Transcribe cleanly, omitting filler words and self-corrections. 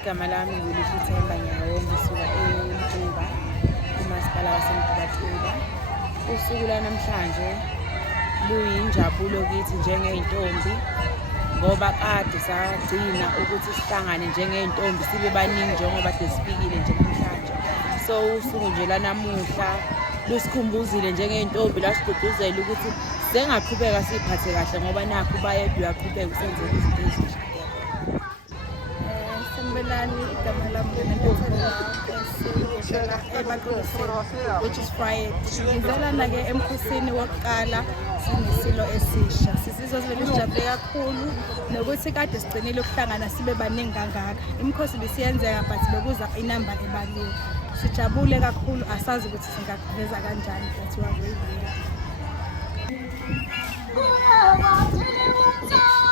Igama lami ngilithemba nyawo ngisuka eMthuba umasipala waseMthuba. Usuku lanamhlanje luyinjabulo kithi njengeyintombi ngoba kade sagcina ukuthi sihlangane njengeyintombi sibe baningi njengoba sifikile nje namhlanje. So usuku nje lanamuhla lusikhumbuzile njengeyintombi lasigqugquzela ukuthi sengaqhubeka siphathe kahle ngoba nakho bayedwa yaqhubeka usenzele izinto ezinhle. Igama lami which is Friday. Ngizelana-ke emkhosini wokuqala sinesilo esisha. Sizizwa sivele sijabule kakhulu nokuthi kade sigcinile ukuhlangana sibe baningi kangaka. Imikhosi bisiyenzeka but bekuza inamba ebaliwe. Sijabule kakhulu, asazi ukuthi singakuveza kanjani but we are very